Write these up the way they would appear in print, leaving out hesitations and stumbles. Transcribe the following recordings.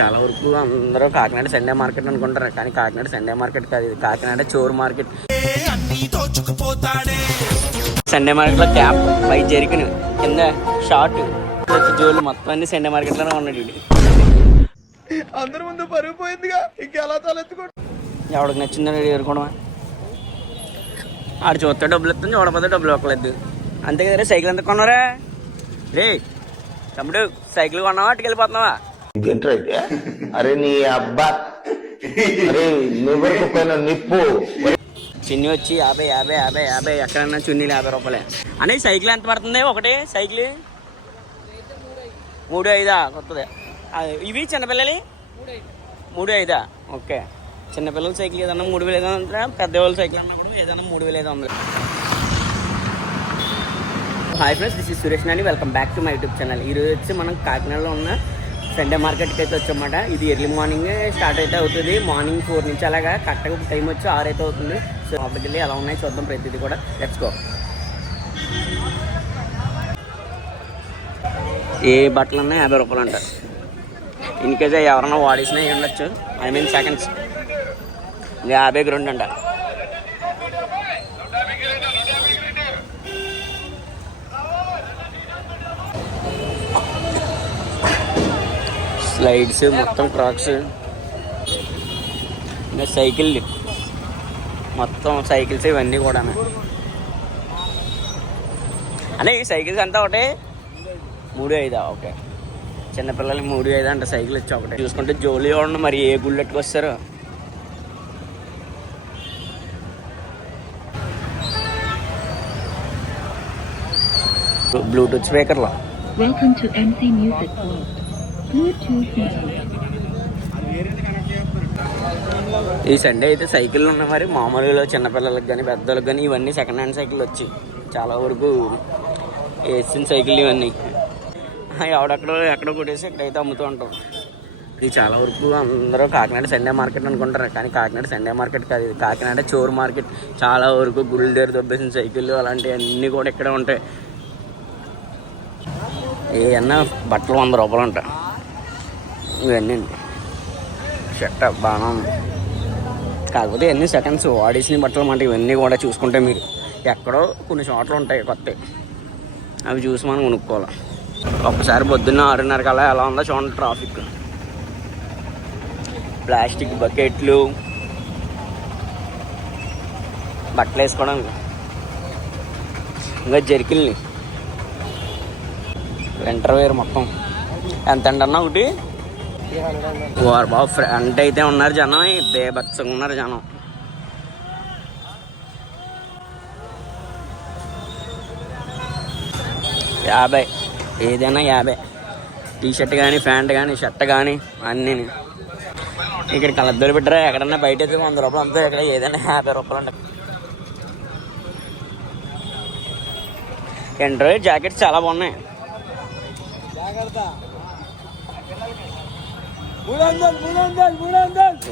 చాలా వరకు అందరూ కాకినాడ సండే మార్కెట్ అనుకుంటారు, కానీ కాకినాడ సండే మార్కెట్ కాదు, ఇది కాకినాడ చోరు మార్కెట్. సండే మార్కెట్ లో క్యాప్ పై జరిగిన కింద షార్ట్ జోలు మొత్తం అన్ని సండే మార్కెట్ లోనే ఉన్నాడు. అందరి ముందు పరుగు పోయిందిగా, ఇంకెలా తలెత్తుకోండి. ఎవడికి నచ్చిందని ఎదుర్కోవడమా, ఆడు చూస్తే డబ్బులు ఇస్తుంది, చూడకపోతే డబ్బులు ఇవ్వలేదు, అంతే కదా. సైకిల్ ఎంత కొన్నారా రే తమ్ముడు? సైకిల్ కొన్నావా అటుకు వెళ్ళిపోతున్నావా? అరే నీ అబ్బా, అరే నిప్పు. చిన్ని వచ్చి 50 50 50 50, ఎక్కడన్నా చున్నీలు 50 రూపాయలే. అనే సైకిల్ ఎంత పడుతుంది ఒకటి సైకిల్? 3,500 కొత్తది. ఇవి చిన్నపిల్లలు 3,500. ఓకే, చిన్నపిల్లల సైకిల్ ఏదన్నా 3,500, పెద్దవాళ్ళ సైకిల్ అన్నా కూడా ఏదన్నా 3,500. Hi friends, this is Suresh Nani, welcome back to my YouTube channel. ఈరోజు వచ్చి మనం కాకినాడలో ఉన్న సండే మార్కెట్కి అయితే వచ్చామన్నమాట. ఇది ఎర్లీ మార్నింగ్ స్టార్ట్ అయితే అవుతుంది, మార్నింగ్ 4 నుంచి అలాగా. కరెక్ట్గా టైం వచ్చి 6 అయితే అవుతుంది. సో అప్పటికి వెళ్ళి ఎలా ఉన్నాయి చూద్దాం ప్రతిదీ కూడా. Let's go. ఏ బట్టలు ఉన్నాయి 50 రూపాయలు అంట. ఇన్కేస్ ఎవరన్నా వాడేసినా ఉండొచ్చు, ఐ మీన్ సెకండ్స్. ఇంకా 50కి 2 అంట. స్లైడ్స్ మొత్తం క్రాక్స్, ఇంకా సైకిల్ మొత్తం సైకిల్స్ ఇవన్నీ కూడా. అంటే ఈ సైకిల్స్ అంతా ఒకటే 3,500. ఓకే, చిన్నపిల్లలకి 3,500 అంట సైకిల్ వచ్చి ఒకటే. చూసుకుంటే జోలీ ఉండి మరి ఏ గుళ్ళెట్టుకు వస్తారు. బ్లూటూత్ స్పీకర్లో ఈ సండే అయితే సైకిళ్ళు ఉన్నాయి మరి. మామూలుగా చిన్నపిల్లలకు కానీ పెద్దలకు కానీ ఇవన్నీ సెకండ్ హ్యాండ్ సైకిల్ వచ్చి చాలా వరకు వేసిన సైకిల్ ఇవన్నీ ఎక్కడో కొట్టేసి ఇక్కడైతే అమ్ముతూ ఉంటాం. ఇది చాలా వరకు అందరూ కాకినాడ సండే మార్కెట్ అనుకుంటారు, కానీ కాకినాడ సండే మార్కెట్ కాదు, ఇది కాకినాడ చోరు మార్కెట్. చాలా వరకు గుళ్ళు దగ్గర దొబ్బేసిన సైకిళ్ళు అలాంటివన్నీ కూడా ఇక్కడే ఉంటాయి. ఏమన్నా బట్టలు 100 రూపాయలు ఉంటాయి ఇవన్నీ. షర్ట్ బాగా, కాకపోతే ఇవన్నీ సెకండ్స్ వాడేసిన బట్టలు అన్నమాట. ఇవన్నీ కూడా చూసుకుంటే మీరు ఎక్కడో కొన్ని చోట్ల ఉంటాయి కొత్తవి, అవి చూసి మనం కొనుక్కోవాలి. ఒక్కసారి పొద్దున్న 6:30 కల్లా ఎలా ఉందో చూడండి ట్రాఫిక్. ప్లాస్టిక్ బకెట్లు, బట్టలు వేసుకోవడానికి, ఇంకా జర్కిల్ని, వింటర్ వేర్ మొత్తం. ఎంత అన్నా ఒకటి బాబు. ఫ్రంట్ అయితే ఉన్నారు జనం, బేబత్సంగా ఉన్నారు జనం. $50 ఏదైనా 50. టీషర్ట్ కానీ ప్యాంట్ కానీ షర్ట్ కానీ అన్నీ. ఇక్కడ కలద్దరు పెట్టారా, ఎక్కడన్నా బయట అయితే 100 రూపాయలు అంతా, ఇక్కడ ఏదైనా 50 రూపాయలు అంట. ఎంటర్ జాకెట్స్ చాలా బాగున్నాయి.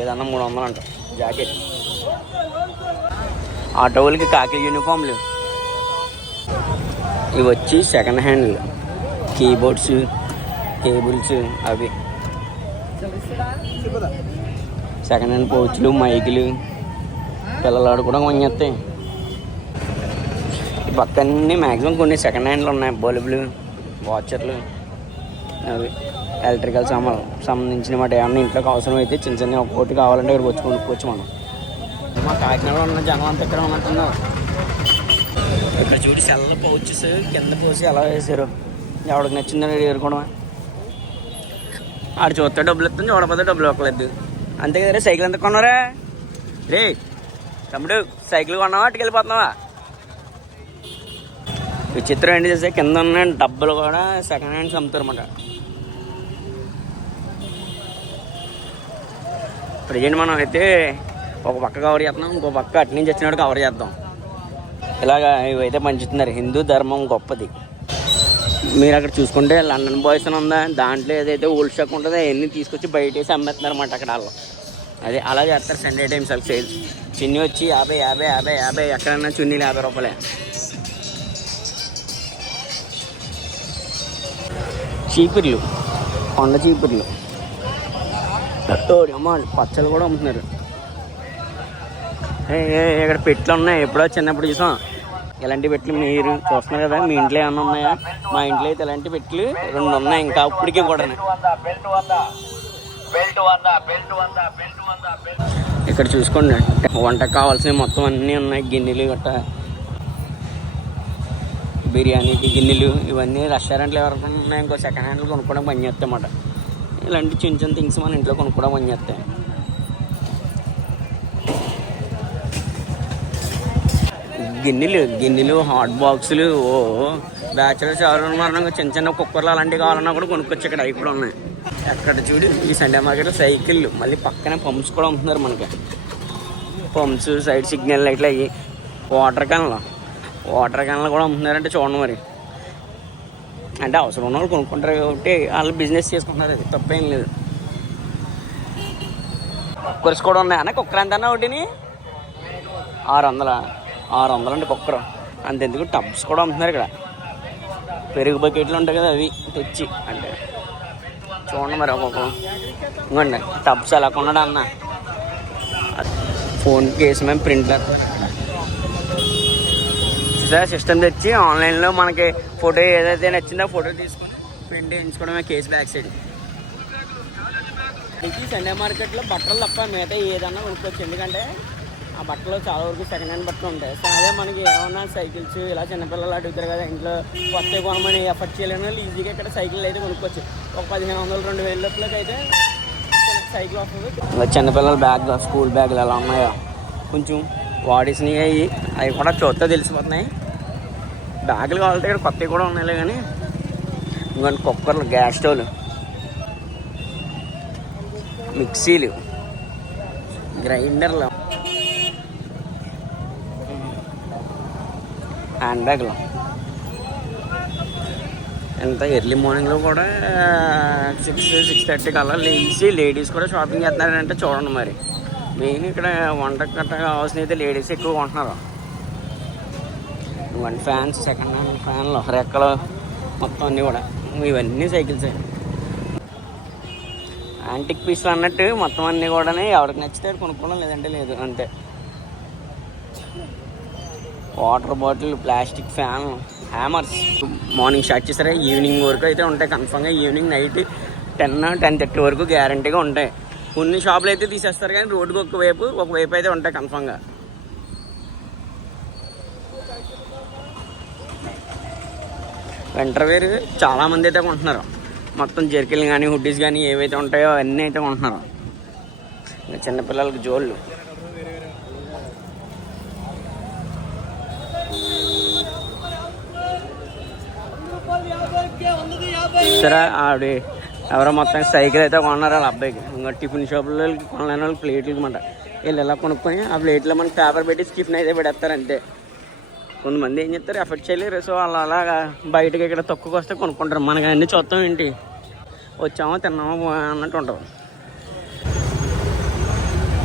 ఏదన్నా 300 అంట జాకెట్. ఆటోలకి కాకి యూనిఫామ్లు ఇవి వచ్చి సెకండ్ హ్యాండ్లు. కీబోర్డ్స్, కేబుల్స్ అవి సెకండ్ హ్యాండ్. పౌచ్లు, మైకులు, పిల్లలు ఆడుకోవడం కొనిస్తాయి. ఈ పక్కన్నీ మ్యాక్సిమం కొన్ని సెకండ్ హ్యాండ్లు ఉన్నాయి. బల్బులు, వాచర్లు, అవి ఎలక్ట్రికల్ సంబంధించిన మాట. ఏమన్నా ఇంట్లోకి అవసరం అయితే చిన్న చిన్న ఒక్కోటి కావాలంటే ఇక్కడికి వచ్చి కొనుక్కోవచ్చు మనం. మా కాకినాడలో ఉన్న జనం అంతా ఇక్కడ ఉన్నట్టున్నారు. ఇక్కడ చూసి సెల్ల పౌచెస్ కింద పోసి ఎలా వేసారు. ఎవడికి నచ్చిందని ఎదుర్కోవడమా, ఆడు చూస్తే డబ్బులు ఇస్తుంది, చూడకపోతే డబ్బులు ఇవ్వలేదు, అంతే కదా. సైకిల్ ఎంత కొన్నారా రే తమ్ముడు? సైకిల్ కొన్నావా అటుకు వెళ్ళిపోతున్నావా? విచిత్రం ఏంటి చేస్తే కింద ఉన్న డబ్బులు కూడా సెకండ్ హ్యాండ్స్ అమ్ముతారు అన్నమాట. ప్రజెంట్ మనం అయితే ఒక పక్క కవర్ చేస్తున్నాం, ఇంకో పక్క అటు నుంచి వచ్చినట్టు కవర్ చేద్దాం. ఇలాగా ఇవైతే పంచుతున్నారు. హిందూ ధర్మం గొప్పది. మీరు అక్కడ చూసుకుంటే లండన్ బాయ్స్ అని ఉందా, దాంట్లో ఏదైతే ఓల్డ్ స్టాక్ ఉంటుందో అవన్నీ తీసుకొచ్చి బయట వేసి అమ్మేస్తున్నారు అన్నమాట అక్కడ వాళ్ళు. అదే అలా చేస్తారు సండే టైమ్స్ అలా సేల్స్. చిన్ని వచ్చి 50 50 50 50, ఎక్కడన్నా చున్నీలు 50 రూపాయలే. చీపుర్లు, కొండ చీపుర్లు అమ్మ పచ్చళ్ళు కూడా అమ్ముతున్నారు. ఇక్కడ పెట్లు ఉన్నాయి, ఎప్పుడో చిన్నప్పుడు చూసాం ఇలాంటి పెట్లు. మీరు చూస్తున్నారు కదా, మీ ఇంట్లో ఏమన్నా ఉన్నాయా? మా ఇంట్లో అయితే ఇలాంటి పెట్లు 2 ఉన్నాయి ఇంకా ఇప్పటికీ కూడా. ఇక్కడ చూసుకోండి, వంటకు కావాల్సినవి మొత్తం అన్నీ ఉన్నాయి. గిన్నెలు గట్ట, బిర్యానీకి గిన్నెలు, ఇవన్నీ రెస్టారెంట్లు ఎవరికి ఉన్నాయి. ఇంకో సెకండ్ హ్యాండ్లు కొనుక్కోవడం పని చేస్తాయి అన్నమాట. ఇలాంటి చిన్న చిన్న థింగ్స్ మన ఇంట్లో కొనుక్కోవడం పని చేస్తాయి. గిన్నెలు హాట్ బాక్సులు. బ్యాచులర్స్ ఎవరు ఉన్నారు చిన్న చిన్న కుక్కర్లు అలాంటివి కావాలన్నా కూడా కొనుక్కొచ్చు. ఇక్కడ అవి కూడా ఉన్నాయి. ఎక్కడ చూడు ఈ సండే మార్కెట్లో సైకిళ్ళు, మళ్ళీ పక్కనే పంప్స్ కూడా అమ్ముతున్నారు మనకి. పంప్స్, సైడ్ సిగ్నల్ లైట్లు, అవి వాటర్ క్యాన్లు కూడా అమ్ముతున్నారంటే చూడండి. మరి అంటే అవసరం ఉన్న వాళ్ళు కొనుక్కుంటారు కాబట్టి వాళ్ళు బిజినెస్ చేసుకుంటున్నారు. అది తప్పేం లేదు. కుక్కర్స్ కూడా ఉన్నాయి అన్న. కుక్కర్ ఎంత అన్న ఒకటిని 600 అండి కుక్కర్. అంతెందుకు టబ్స్ కూడా అమ్ముతున్నారు ఇక్కడ. పెరుగు బకెట్లు ఉంటాయి కదా, అవి తెచ్చి అంటే చూడండి. మరి ఒక్కొక్క ఇంకోండి టబ్స్ అలా కొన్నాడు అన్న. ఫోన్ కేసు మేము ప్రింటర్ సిస్టమ్ తెచ్చి ఆన్లైన్లో మనకి ఫోటో ఏదైతే నచ్చిందో ఫోటో తీసుకొని ప్రింట్ చేయించుకోవడమే కేసు బ్యాక్ సైడ్. ఇది సండే మార్కెట్లో బట్టలు తప్ప మిగతా ఏదన్నా కొనుక్కోవచ్చు. ఎందుకంటే ఆ బట్టలు చాలా వరకు సెకండ్ హ్యాండ్ బట్టలు ఉంటాయి. సో అదే మనకి ఏమన్నా సైకిల్స్ ఇలా చిన్నపిల్లలు అడుగుతారు కదా, ఇంట్లో కొత్త కొనమని ఎఫర్ట్ చేయలేని వాళ్ళు ఈజీగా ఇక్కడ సైకిల్ అయితే కొనుక్కోవచ్చు. ఒక 1500-2000 లోపలకి అయితే సైకిల్ వస్తుంది. ఇంకా చిన్నపిల్లల బ్యాగ్, స్కూల్ బ్యాగులు ఎలా ఉన్నాయో కొంచెం వాడేసినవి అవి కూడా చూస్తే తెలిసిపోతున్నాయి. బ్యాగులు కావాలంటే ఇక్కడ కొత్తవి కూడా ఉన్నాయిలే. కానీ ఇంకొన్ని కుక్కర్లు, గ్యాస్ స్టవ్లు, మిక్సీలు, గ్రైండర్లు, హ్యాండ్ బ్యాగ్లు. ఎంత ఎర్లీ మార్నింగ్లో కూడా 6-6:30 కల్లా లేచి లేడీస్ కూడా షాపింగ్ చేస్తున్నారంటే చూడండి. మరి మెయిన్ ఇక్కడ వంట కట్ట కావాల్సిన అయితే లేడీస్ ఎక్కువ కొంటున్నారు. ఇవన్నీ ఫ్యాన్స్, సెకండ్ హ్యాండ్ ఫ్యాన్లు, రెక్కలు మొత్తం అన్నీ కూడా ఇవన్నీ సైకిల్సే. యాంటిక్ పీస్లు అన్నట్టు మొత్తం అన్నీ కూడా ఎవరికి నచ్చితే కొనుక్కోవడం, లేదంటే లేదు అంతే. Water bottle, plastic fan, hammers. Morning start చేస్తారా ఈవినింగ్ వరకు అయితే ఉంటాయి కన్ఫామ్గా. ఈవినింగ్ నైట్ 10-10:30 వరకు గ్యారంటీగా ఉంటాయి. కొన్ని షాపులు అయితే తీసేస్తారు కానీ రోడ్డుకి ఒకవైపు అయితే ఉంటాయి కన్ఫామ్గా. వింటర్ వేర్ చాలామంది అయితే కొంటున్నారు. మొత్తం జెర్కిన్లు కానీ హుడ్డీస్ కానీ ఏవైతే ఉంటాయో అవన్నీ అయితే కొంటున్నారు. ఇంకా చిన్నపిల్లలకి జోళ్ళు. సరే ఆవిడ ఎవరో మొత్తం సైకిల్ అయితే కొన్నారు వాళ్ళ అబ్బాయికి. ఇంకా టిఫిన్ షాపులో కొనలేని వాళ్ళు ప్లేట్లు అనమాట. వీళ్ళు ఎలా కొనుక్కొని ఆ ప్లేట్లో మనకి పేపర్ పెట్టి టిఫిన్ అయితే పెడతారు అంతే. కొంతమంది ఏం చేస్తారు, ఎఫర్ట్ చేయలేరు. సో వాళ్ళు అలాగా బయటకి ఇక్కడ తక్కువకి వస్తే కొనుక్కుంటారు. మనకి అన్నీ చూస్తాం ఏంటి, వచ్చామో తిన్నామో అన్నట్టు ఉంటాం.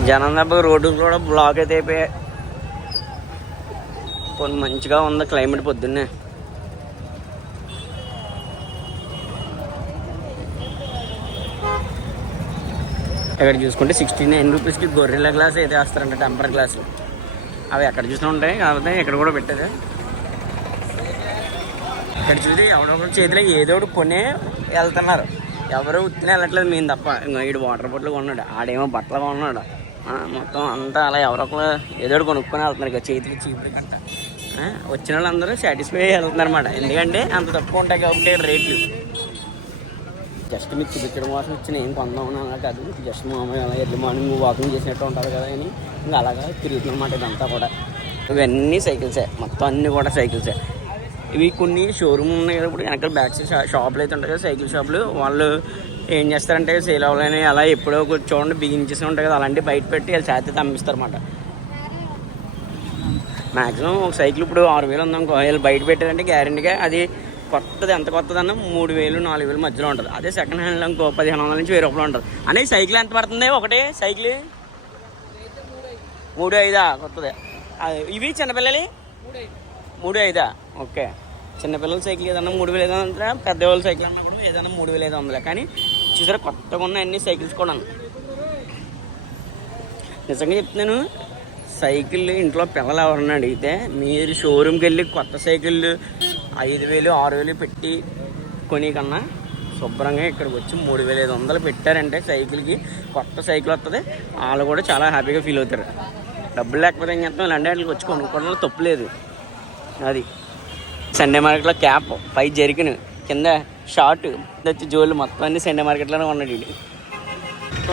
జనం దెబ్బ రోడ్డు కూడా బ్లాక్ అయితే అయిపోయాయి. కొన్ని మంచిగా ఉంది క్లైమేట్ పొద్దున్నే. ఇక్కడ చూసుకుంటే 69 రూపీస్కి గొర్రెల గ్లాస్ అయితే వేస్తారంట, టెంపర్ గ్లాసులు. అవి ఎక్కడ చూసినా ఉంటాయి కాబట్టి ఇక్కడ కూడా పెట్టేది. ఇక్కడ చూసి ఎవరొకరు చేతిలో ఏదో ఒకటి కొనే వెళ్తున్నారు. ఎవరు ఉత్తినే వెళ్ళట్లేదు మేము తప్ప. ఇంకా వీడు వాటర్ బాటిల్ కొన్నాడు, ఆడేమో బట్టలు కొన్నాడు. మొత్తం అంతా అలా ఎవరొకరు ఏదో ఒకటి కొనుక్కొని వెళ్తున్నారు. ఇక చేతికి చీపులు కట్ట వచ్చిన వాళ్ళందరూ సాటిస్ఫై వెళ్తున్నారు అన్నమాట. ఎందుకంటే అంత తక్కువ ఉంటాయి కాబట్టి రేట్లు. జస్ట్ మీకు చూపించడం కోసం వచ్చిన ఏం కొందామని అలా కాదు. జస్ట్ మామూలుగా అలా ఎర్లీ మార్నింగ్ వాకింగ్ చేసినట్టు ఉంటారు కదా అని ఇంకా అలాగా తిరుగుతున్న అన్నమాట. ఇదంతా కూడా ఇవన్నీ సైకిల్సే, మొత్తం అన్నీ కూడా సైకిల్సే. ఇవి కొన్ని షోరూమ్ ఉన్నాయి కదా, ఇప్పుడు వెనకాల బ్యాక్ సైడ్ షాపులు అయితే ఉంటాయి కదా, సైకిల్ షాపులు. వాళ్ళు ఏం చేస్తారంటే సేల్ అవ్వాలని అలా ఎప్పుడో చూడండి బిగించేసి ఉంటాయి కదా, అలాంటివి బయట పెట్టి వాళ్ళు చేతి అమ్మిస్తారు అన్నమాట. మ్యాక్సిమం ఒక సైకిల్ ఇప్పుడు 6000 ఉందనుకో, వీళ్ళు బయట పెట్టారంటే గ్యారెంటీగా అది కొత్తది. ఎంత కొత్తదన్నా 3000-4000 మధ్యలో ఉంటుంది. అదే సెకండ్ హ్యాండ్లో ఇంకో 1500 నుంచి 1000 రూపాయలు ఉంటుంది. అనేది సైకిల్ ఎంత పడుతుంది ఒకటే సైకిల్? 3,500 కొత్తది. ఇవి చిన్నపిల్లలు 3,500. ఓకే, చిన్నపిల్లల సైకిల్ ఏదన్నా 3,500, పెద్దవాళ్ళ సైకిల్ అన్నా కూడా ఏదన్నా 3,500. కానీ చూసారా కొత్తగా ఉన్న అన్ని సైకిల్స్ కూడా నిజంగా చెప్తున్నాను, సైకిల్ ఇంట్లో పిల్లలు ఎవరన్నా అడిగితే మీరు షోరూమ్కి వెళ్ళి కొత్త సైకిళ్ళు 5,000 6,000 పెట్టి కొని కన్నా శుభ్రంగా ఇక్కడికి వచ్చి 3,500 పెట్టారంటే సైకిల్కి, కొత్త సైకిల్ వస్తుంది. వాళ్ళు కూడా చాలా హ్యాపీగా ఫీల్ అవుతారు. డబ్బులు లేకపోతే ఏం చేస్తాం, ఇలాంటి వాటికి వచ్చి కొనుక్కోవడంలో తప్పులేదు. అది సండే మార్కెట్లో క్యాప్ పై జరిగిన కింద షార్ట్ వచ్చి జోళ్ళు మొత్తం అన్ని సండే మార్కెట్లోనే ఉన్నాడు.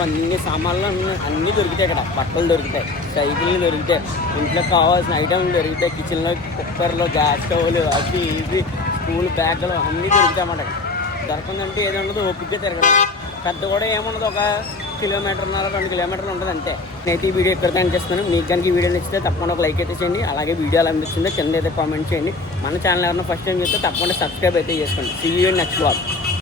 అన్ని సామాన్లు అన్నీ దొరుకుతాయి ఇక్కడ. బట్టలు దొరుకుతాయి, సైకిళ్ళు దొరుకుతాయి, ఇంట్లో కావాల్సిన ఐటమ్లు దొరుకుతాయి, కిచెన్లో కుక్కర్లో గ్యాస్ స్టవ్లు అవి ఇవి స్కూల్ బ్యాగులు అన్నీ దొరుకుతాయి అన్నమాట. దొరకందంటే ఏది ఉండదు, ఓపిక తిరగడం. పెద్ద కూడా ఏముండదు, 1 కిలోమీటర్న్నర 2 కిలోమీటర్లు ఉంటుంది అంతే. నేనైతే ఈ వీడియో ఎక్కడికి అనిపిస్తాను. మీకు కనుక ఈ వీడియో నచ్చితే తప్పకుండా ఒక లైక్ అయితే చేయండి. అలాగే వీడియో ఎలా అనిపిస్తుందో కింద అయితే కామెంట్ చేయండి. మన ఛానల్ ఎవరైనా ఫస్ట్ టైం చూస్తే తప్పకుండా సబ్స్క్రైబ్ అయితే చేసుకోండి. See you next vlog.